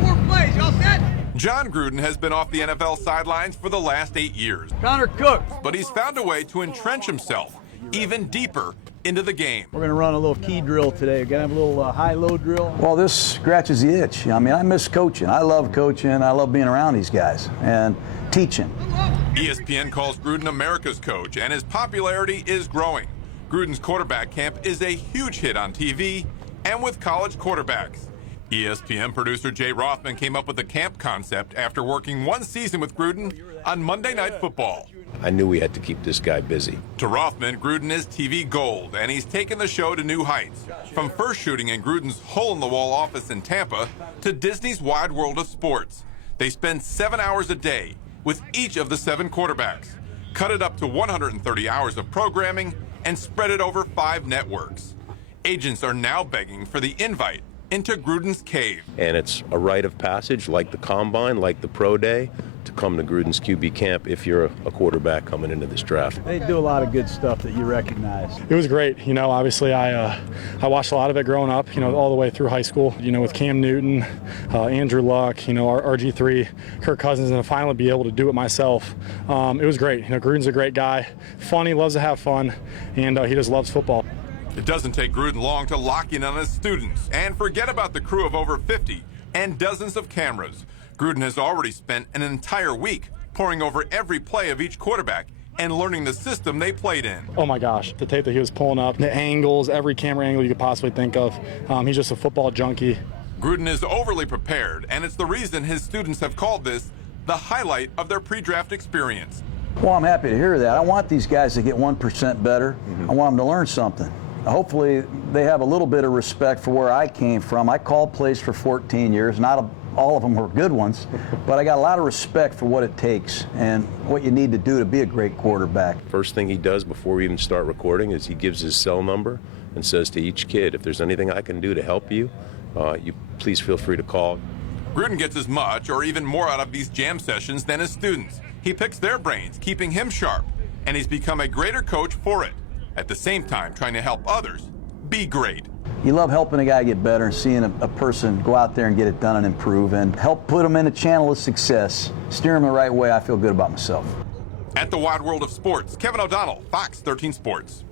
4 plays. Y'all set? John Gruden has been off the NFL sidelines for the last 8 years. Connor Cook. But he's found a way to entrench himself even deeper into the game. We're going to run a little key drill today. We're going to have a little high-low drill. Well, this scratches the itch. I mean, I miss coaching. I love coaching. I love being around these guys and teaching. ESPN calls Gruden America's coach, and his popularity is growing. Gruden's quarterback camp is a huge hit on TV and with college quarterbacks. ESPN producer Jay Rothman came up with the camp concept after working 1 season with Gruden on Monday Night Football. I knew we had to keep this guy busy. To Rothman, Gruden is TV gold, and he's taken the show to new heights. From first shooting in Gruden's hole-in-the-wall office in Tampa to Disney's wide world of sports. They spend 7 hours a day with each of the 7 quarterbacks, cut it up to 130 hours of programming, and spread it over 5 networks. Agents are now begging for the invite into Gruden's cave. And it's a rite of passage, like the Combine, like the Pro Day, to come to Gruden's QB Camp if you're a quarterback coming into this draft. They do a lot of good stuff that you recognize. It was great. You know, obviously I watched a lot of it growing up, you know, all the way through high school, you know, with Cam Newton, Andrew Luck, you know, RG3, Kirk Cousins, and to finally be able to do it myself. It was great. You know, Gruden's a great guy, funny, loves to have fun, and he just loves football. It doesn't take Gruden long to lock in on his students and forget about the crew of over 50 and dozens of cameras. Gruden has already spent an entire week poring over every play of each quarterback and learning the system they played in. Oh my gosh, the tape that he was pulling up, the angles, every camera angle you could possibly think of. He's just a football junkie. Gruden is overly prepared, and it's the reason his students have called this the highlight of their pre-draft experience. Well, I'm happy to hear that. I want these guys to get 1% better. I want them to learn something. Hopefully they have a little bit of respect for where I came from. I called plays for 14 years. Not all of them were good ones, but I got a lot of respect for what it takes and what you need to do to be a great quarterback. First thing he does before we even start recording is he gives his cell number and says to each kid, if there's anything I can do to help you, you please feel free to call. Gruden gets as much or even more out of these jam sessions than his students. He picks their brains, keeping him sharp, and he's become a greater coach for it. At the same time, trying to help others be great. You love helping a guy get better and seeing a person go out there and get it done and improve and help put them in a channel of success. Steer them the right way. I feel good about myself. At the wide world of sports, Kevin O'Donnell, Fox 13 Sports.